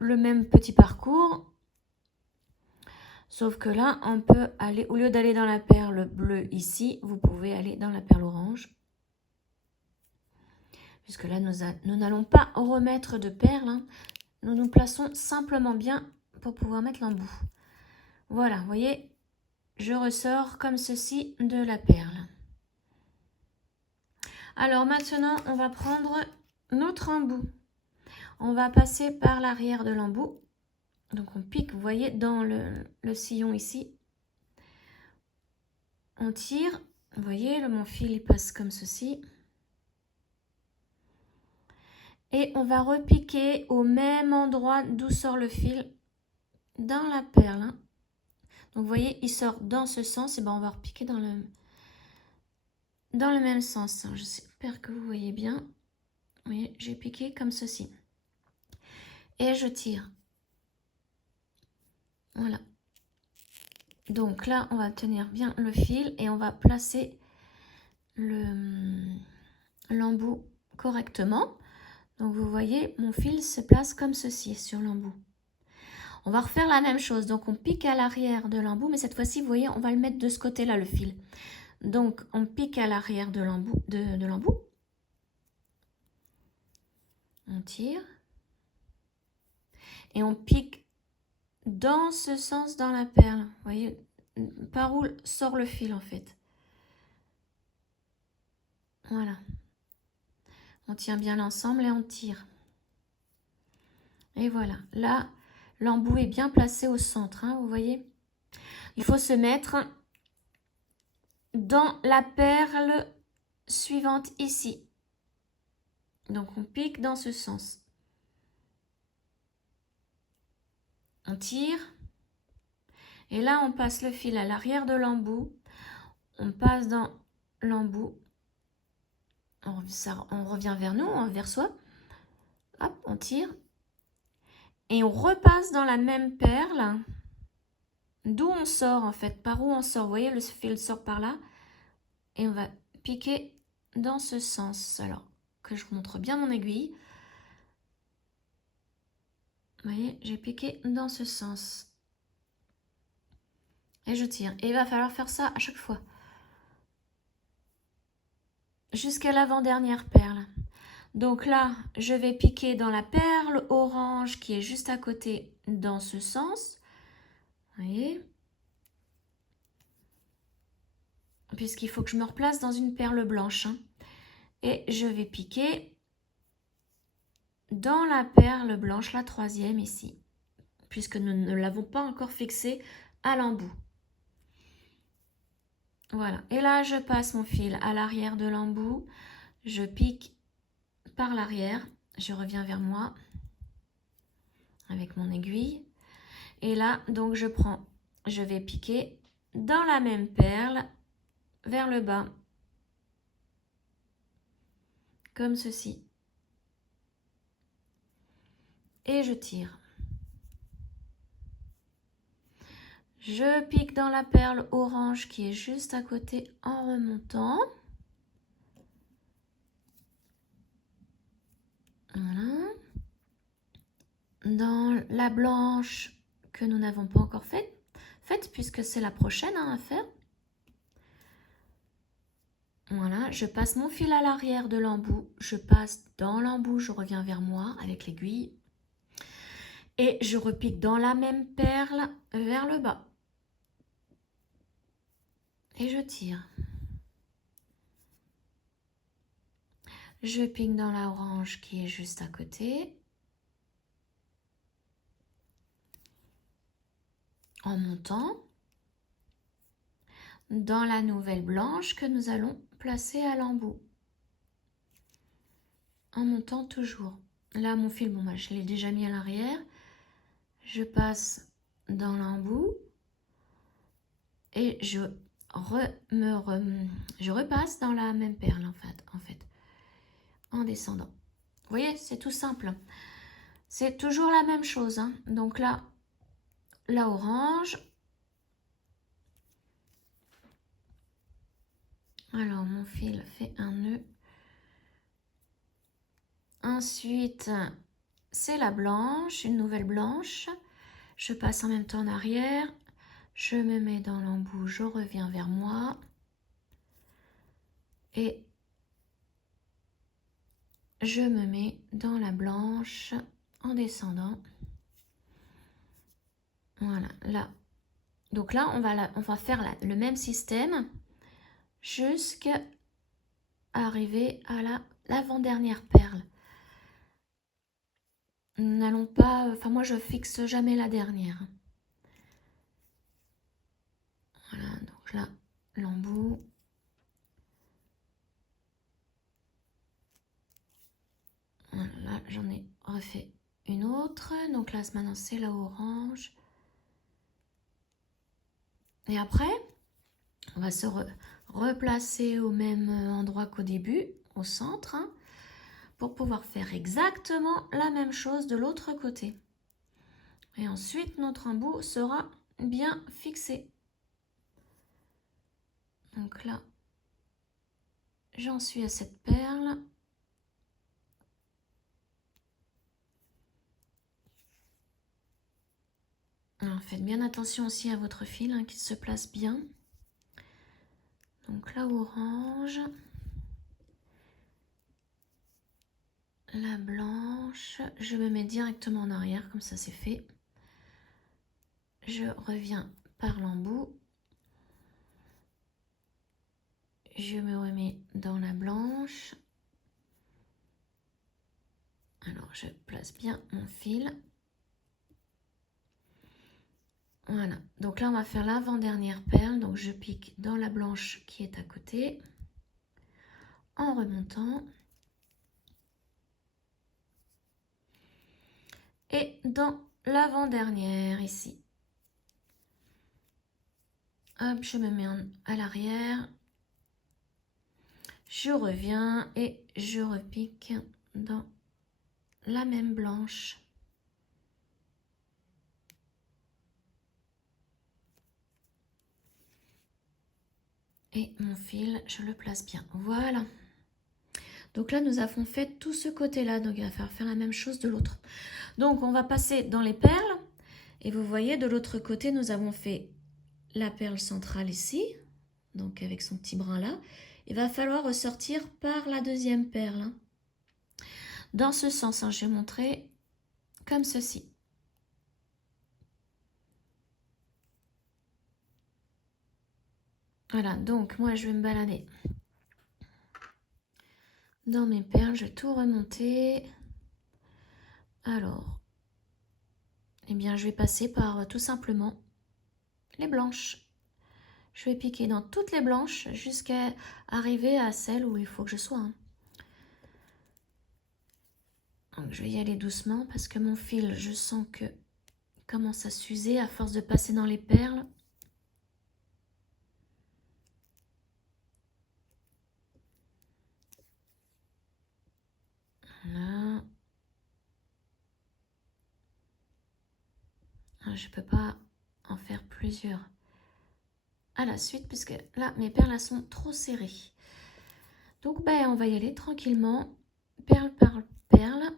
le même petit parcours. Sauf que là, on peut aller, au lieu d'aller dans la perle bleue ici, vous pouvez aller dans la perle orange. Puisque là, nous n'allons pas remettre de perles. Nous nous plaçons simplement bien pour pouvoir mettre l'embout. Voilà, vous voyez, je ressors comme ceci de la perle. Alors maintenant, on va prendre notre embout. On va passer par l'arrière de l'embout. Donc on pique, vous voyez, dans le sillon ici. On tire, vous voyez, mon fil il passe comme ceci. Et on va repiquer au même endroit d'où sort le fil dans la perle. Donc vous voyez, il sort dans ce sens, et ben on va repiquer dans le même sens. J'espère que vous voyez bien. Vous voyez, j'ai piqué comme ceci. Et je tire. Voilà. Donc là, on va tenir bien le fil et on va placer l'embout correctement. Donc vous voyez, mon fil se place comme ceci sur l'embout. On va refaire la même chose. Donc on pique à l'arrière de l'embout, mais cette fois-ci, vous voyez, on va le mettre de ce côté-là, le fil. Donc on pique à l'arrière de l'embout. On tire. Et on pique dans ce sens dans la perle. Vous voyez, par où sort le fil en fait. Voilà. On tient bien l'ensemble et on tire. Et voilà. Là, l'embout est bien placé au centre, hein, vous voyez. Il faut se mettre dans la perle suivante ici. Donc on pique dans ce sens. On tire. Et là, on passe le fil à l'arrière de l'embout. On passe dans l'embout. On revient vers nous, vers soi. Hop, on tire. Et on repasse dans la même perle. D'où on sort en fait. Par où on sort. Vous voyez, le fil sort par là. Et on va piquer dans ce sens. Alors, que je vous montre bien mon aiguille. Vous voyez, j'ai piqué dans ce sens. Et je tire. Et il va falloir faire ça à chaque fois. Jusqu'à l'avant-dernière perle. Donc là, je vais piquer dans la perle orange qui est juste à côté dans ce sens. Vous voyez? Puisqu'il faut que je me replace dans une perle blanche. Hein. Et je vais piquer dans la perle blanche, la troisième ici. Puisque nous ne l'avons pas encore fixée à l'embout. Voilà. Et là, je passe mon fil à l'arrière de l'embout. Je pique par l'arrière. Je reviens vers moi avec mon aiguille. Et là, donc, je vais piquer dans la même perle vers le bas. Comme ceci. Et je tire. Je pique dans la perle orange qui est juste à côté en remontant. Voilà. Dans la blanche que nous n'avons pas encore faite puisque c'est la prochaine à faire. Voilà, je passe mon fil à l'arrière de l'embout, je passe dans l'embout, je reviens vers moi avec l'aiguille et je repique dans la même perle vers le bas. Et je tire. Je pique dans la orange qui est juste à côté. En montant. Dans la nouvelle blanche que nous allons placer à l'embout. En montant toujours. Là, mon fil, bon, je l'ai déjà mis à l'arrière. Je passe dans l'embout. Et je repasse dans la même perle en fait, en descendant. Vous voyez, c'est tout simple. C'est toujours la même chose. Hein. Donc là, la orange. Alors, mon fil fait un nœud. Ensuite, c'est la blanche, une nouvelle blanche. Je passe en même temps en arrière. Je me mets dans l'embout, je reviens vers moi. Et je me mets dans la blanche en descendant. Voilà, là, Donc là, on va faire le même système jusqu'à arriver à l'avant-dernière perle. N'allons pas... Enfin, moi, je fixe jamais la dernière. Voilà, donc là, l'embout. Voilà, là, j'en ai refait une autre. Donc là, maintenant, c'est la orange. Et après, on va se replacer au même endroit qu'au début, au centre, hein, pour pouvoir faire exactement la même chose de l'autre côté. Et ensuite, notre embout sera bien fixé. Donc là, j'en suis à cette perle. Alors, faites bien attention aussi à votre fil, hein, qu'il se place bien. Donc la orange, la blanche, je me mets directement en arrière, comme ça c'est fait. Je reviens par l'embout. Je me remets dans la blanche. Alors je place bien mon fil. Voilà, donc là on va faire l'avant-dernière perle, donc je pique dans la blanche qui est à côté, en remontant. Et dans l'avant-dernière ici. Hop, je me mets à l'arrière. Je reviens et je repique dans la même blanche. Et mon fil, je le place bien. Voilà. Donc là, nous avons fait tout ce côté-là. Donc il va falloir faire la même chose de l'autre. Donc on va passer dans les perles. Et vous voyez, de l'autre côté, nous avons fait la perle centrale ici. Donc avec son petit brin là. Il va falloir ressortir par la deuxième perle. Hein. Dans ce sens, hein, je vais montrer comme ceci. Voilà, donc moi je vais me balader dans mes perles, je vais tout remonter. Alors, eh bien je vais passer par tout simplement les blanches. Je vais piquer dans toutes les blanches jusqu'à arriver à celle où il faut que je sois. Hein. Donc je vais y aller doucement parce que mon fil, je sens que commence à s'user à force de passer dans les perles. Voilà. Je ne peux pas en faire plusieurs à la suite puisque là, mes perles elles sont trop serrées. Donc, ben, on va y aller tranquillement, perle par perle.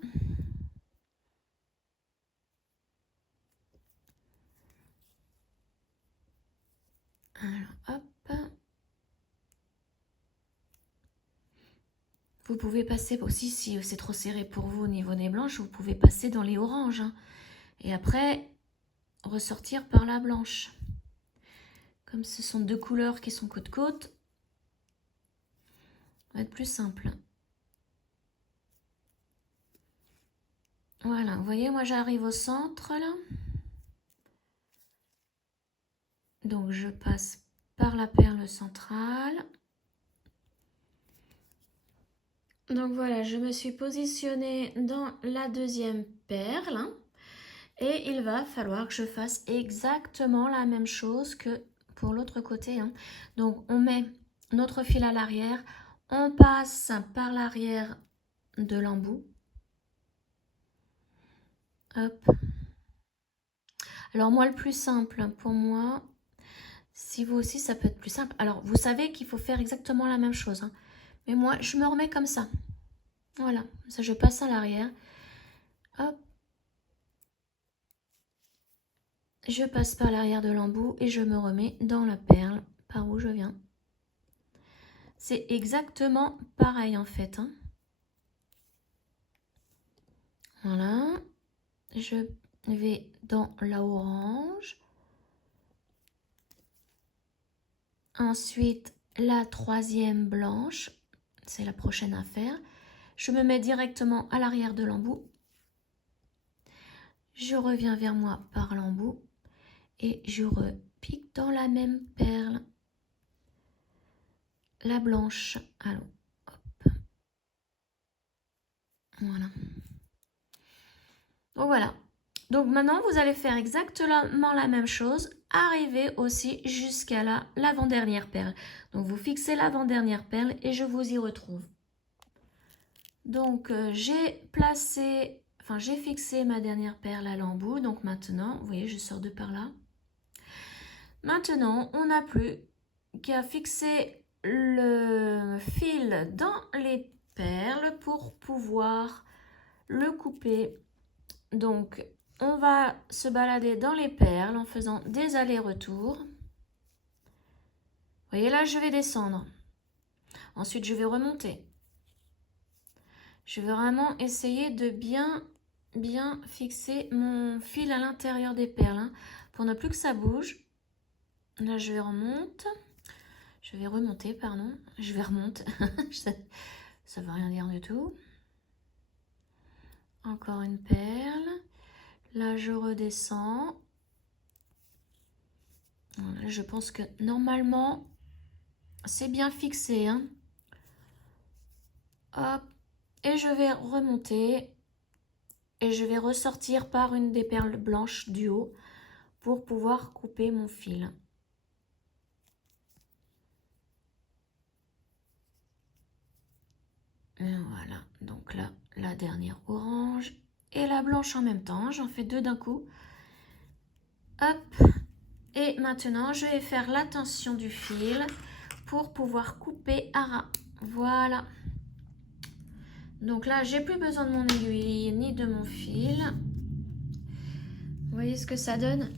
Alors, hop. Vous pouvez passer aussi, si c'est trop serré pour vous au niveau des blanches, vous pouvez passer dans les oranges. Hein. Et après, ressortir par la blanche. Comme ce sont deux couleurs qui sont côte-côte, ça va être plus simple. Voilà, vous voyez, moi j'arrive au centre là. Donc je passe par la perle centrale. Donc voilà, je me suis positionnée dans la deuxième perle. Hein, et il va falloir que je fasse exactement la même chose que pour l'autre côté. Hein. Donc on met notre fil à l'arrière, on passe par l'arrière de l'embout. Hop. Alors moi le plus simple pour moi, si vous aussi ça peut être plus simple. Alors vous savez qu'il faut faire exactement la même chose. Hein. Mais moi je me remets comme ça. Voilà, ça je passe à l'arrière. Hop. Je passe par l'arrière de l'embout et je me remets dans la perle par où je viens. C'est exactement pareil en fait. Hein. Voilà. Je vais dans la orange. Ensuite, la troisième blanche, c'est la prochaine à faire. Je me mets directement à l'arrière de l'embout. Je reviens vers moi par l'embout et je repique dans la même perle la blanche. Alors, hop. Voilà. Donc voilà. Donc maintenant, vous allez faire exactement la même chose. Arriver aussi jusqu'à l'avant-dernière perle. Donc vous fixez l'avant-dernière perle et je vous y retrouve. Donc j'ai fixé ma dernière perle à l'embout. Donc maintenant, vous voyez, je sors de par là. Maintenant, on n'a plus qu'à fixer le fil dans les perles pour pouvoir le couper. Donc, on va se balader dans les perles en faisant des allers-retours. Vous voyez, là, je vais descendre. Ensuite, je vais remonter. Je vais vraiment essayer de bien fixer mon fil à l'intérieur des perles, hein, pour ne plus que ça bouge. Là, je vais remonter. Je vais remonter, pardon. Je vais remonter. Ça ne veut rien dire du tout. Encore une perle. Là, je redescends. Voilà, je pense que normalement, c'est bien fixé, hein. Hop. Et je vais remonter. Et je vais ressortir par une des perles blanches du haut pour pouvoir couper mon fil. Et voilà. Donc là, la dernière orange et la blanche en même temps. J'en fais deux d'un coup. Hop. Et maintenant, je vais faire la tension du fil pour pouvoir couper à ras. Voilà. Donc là, j'ai plus besoin de mon aiguille ni de mon fil. Vous voyez ce que ça donne?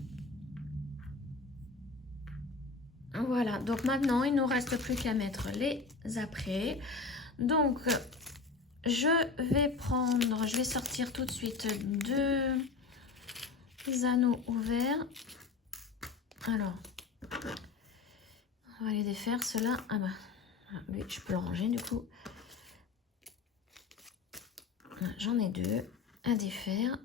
Voilà. Donc maintenant, il ne nous reste plus qu'à mettre les apprêts. Donc, je vais sortir tout de suite deux anneaux ouverts. Alors, on va les défaire, ceux-là. Ah bah, lui, je peux le ranger du coup. J'en ai deux à défaire.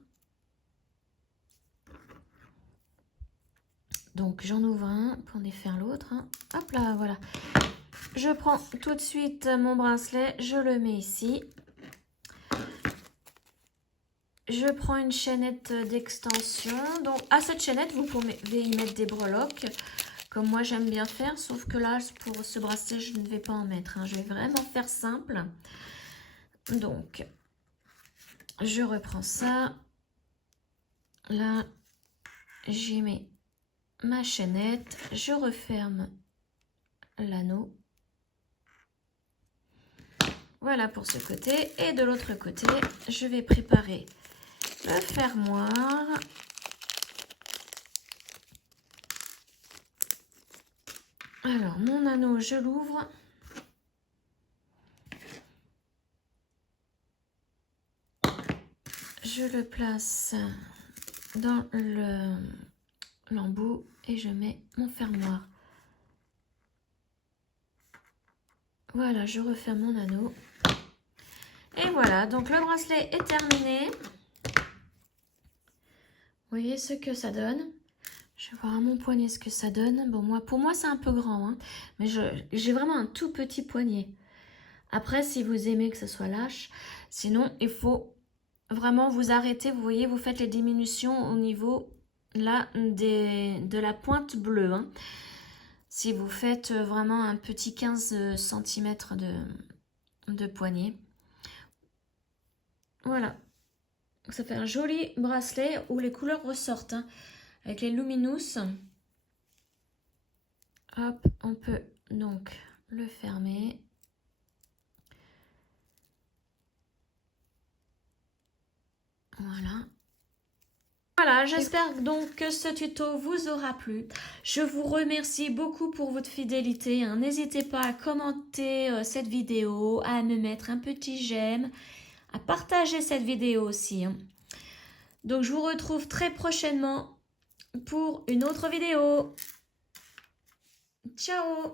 Donc, j'en ouvre un pour défaire l'autre. Hein. Hop là, voilà. Je prends tout de suite mon bracelet, je le mets ici. Je prends une chaînette d'extension. Donc, à cette chaînette, vous pouvez y mettre des breloques, comme moi j'aime bien faire. Sauf que là, pour ce bracelet, je ne vais pas en mettre. Hein. Je vais vraiment faire simple. Donc, je reprends ça. Là, j'y mets ma chaînette. Je referme l'anneau. Voilà pour ce côté. Et de l'autre côté, je vais préparer le fermoir. Alors, mon anneau, je l'ouvre. Je le place dans l'embout et je mets mon fermoir. Voilà, je referme mon anneau. Et voilà, donc le bracelet est terminé. Vous voyez ce que ça donne? Je vais voir à mon poignet ce que ça donne. Bon, pour moi, c'est un peu grand, hein, mais j'ai vraiment un tout petit poignet. Après, si vous aimez que ce soit lâche, sinon, il faut vraiment vous arrêter. Vous voyez, vous faites les diminutions au niveau là de la pointe bleue. Hein. Si vous faites vraiment un petit 15 cm de poignet. Voilà. Ça fait un joli bracelet où les couleurs ressortent. Hein, avec les luminous. Hop, on peut donc le fermer. Voilà. Voilà, j'espère donc que ce tuto vous aura plu. Je vous remercie beaucoup pour votre fidélité. Hein. N'hésitez pas à commenter cette vidéo, à me mettre un petit j'aime, à partager cette vidéo aussi. Hein. Donc, je vous retrouve très prochainement pour une autre vidéo. Ciao!